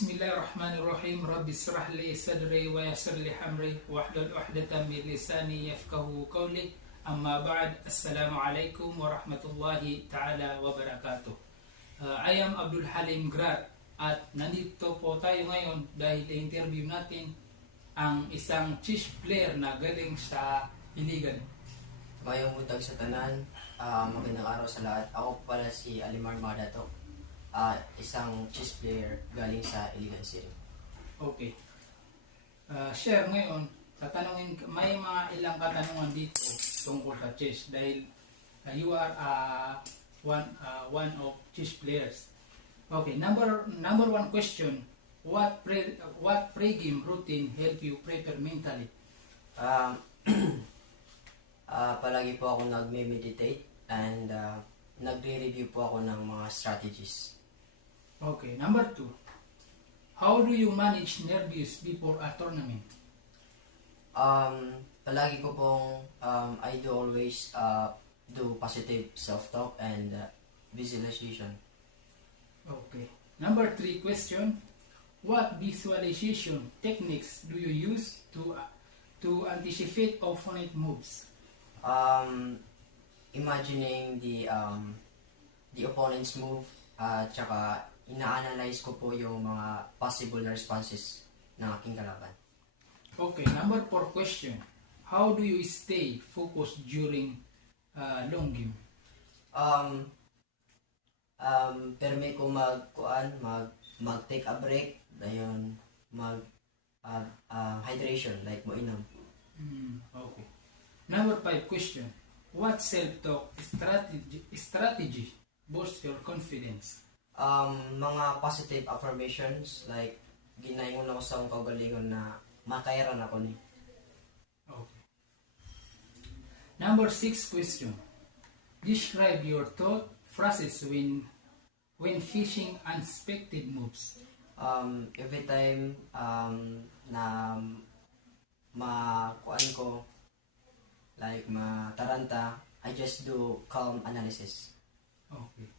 Bismillahirrahmanirrahim. Rabbi israh li sadri wa yassir li amri wahlul 'uqdatam min lisani yafqahu qawli. Amma ba'd. Assalamu alaikum wa rahmatullahi ta'ala wa barakatuh. I am Abdul Halim Grar at nandito po tayo ngayon dahil i-interview natin ang isang chess player na galing sa Iligan. Mayong butag sa tanan, magandang araw sa lahat. Ako pala si Alimar Madato, isang chess player galing sa Iligan City. Okay. Share ngayon, may mga ilang katanungan dito tungkol sa chess dahil you are one of chess players. Okay, number one question, what pre-game routine help you prepare mentally? Palagi po ako nagme-meditate and nagre-review po ako ng mga strategies. Okay, number two, how do you manage nervous before a tournament? Palagi ko pong I do always do positive self-talk and visualization. Okay. Number three question, what visualization techniques do you use to anticipate opponent moves? Imagining the opponent's move, tsaka ina-analyze ko po yung mga possible responses ng aking kalaban. Okay, number four question, how do you stay focused during long game? Perme ko mag-take a break, dayon hydration, like mo inom. Okay. Number five question, what self-talk strategy boosts your confidence? Mga positive affirmations, like ginaingon ako sa akong kaugalingon na makayaran ako ni. Okay. Number six question, describe your thought process when facing unexpected moves. Every time na makuan ko, like mataranta, I just do calm analysis. Okay.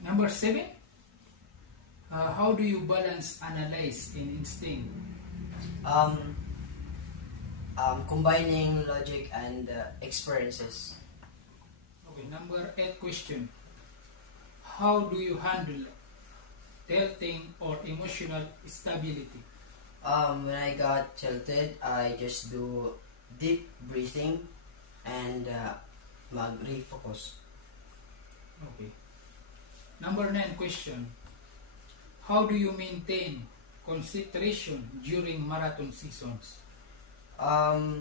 Number seven, how do you balance analyze and instinct? Combining logic and experiences. Okay. Number eight question, how do you handle tilting or emotional stability? When I got tilted, I just do deep breathing and mag-refocus. Okay. Number 9 question, how do you maintain concentration during marathon seasons? I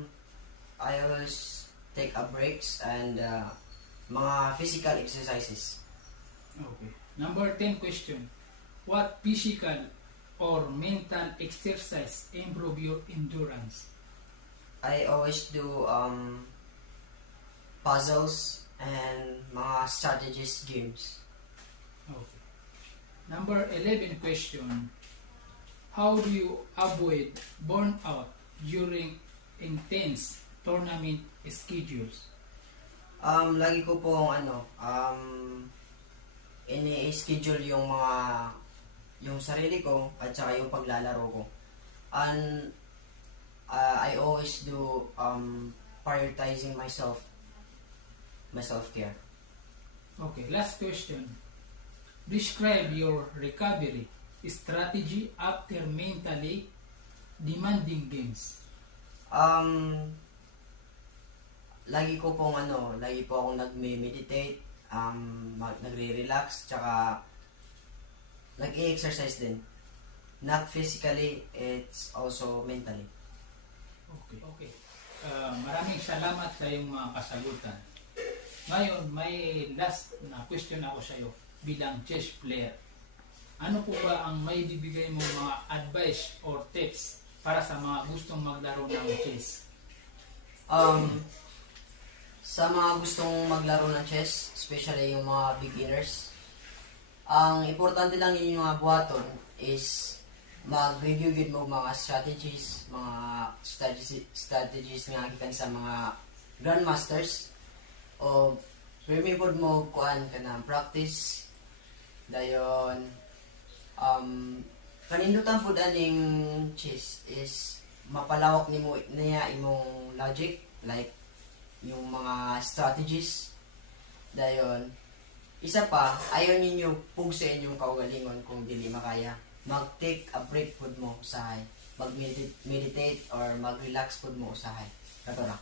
always take a breaks and mga physical exercises. Okay. Number 10 question, what physical or mental exercise improve your endurance? I always do puzzles and mga strategist games. Okay. Number 11 question, how do you avoid burnout during intense tournament schedules? Lagi ko pong ini-schedule yung sarili ko at saka yung paglalaro ko. And I always do prioritizing my self-care. Okay, last question. Describe your recovery strategy after mentally demanding games. Lagi po akong nagme-meditate, nagre-relax, tsaka nag-i-exercise din. Not physically, it's also mentally. Okay. Maraming salamat sa iyong mga kasagutan. Ngayon, may last na question ako sa iyo bilang chess player. Ano po ba ang may bibigay mong mga advice or tips para sa mga gustong maglaro ng chess? Sa mga gustong maglaro ng chess, especially yung mga beginners, ang importante lang yung mga buhaton is mag-review gid mo mga strategies nga gikan sa mga grandmasters, o remember mo kuan ka na practice Dayon kanindutan pud aning chess is mapalawak nimo niya imong logic, like yung mga strategies. Dayon isa pa, ayaw ninyo pugsa inyong kaugalingon kung dili makaya. Mag-take a break pud mo usahay. Mag-meditate or mag-relax pud mo usahay. Kato na.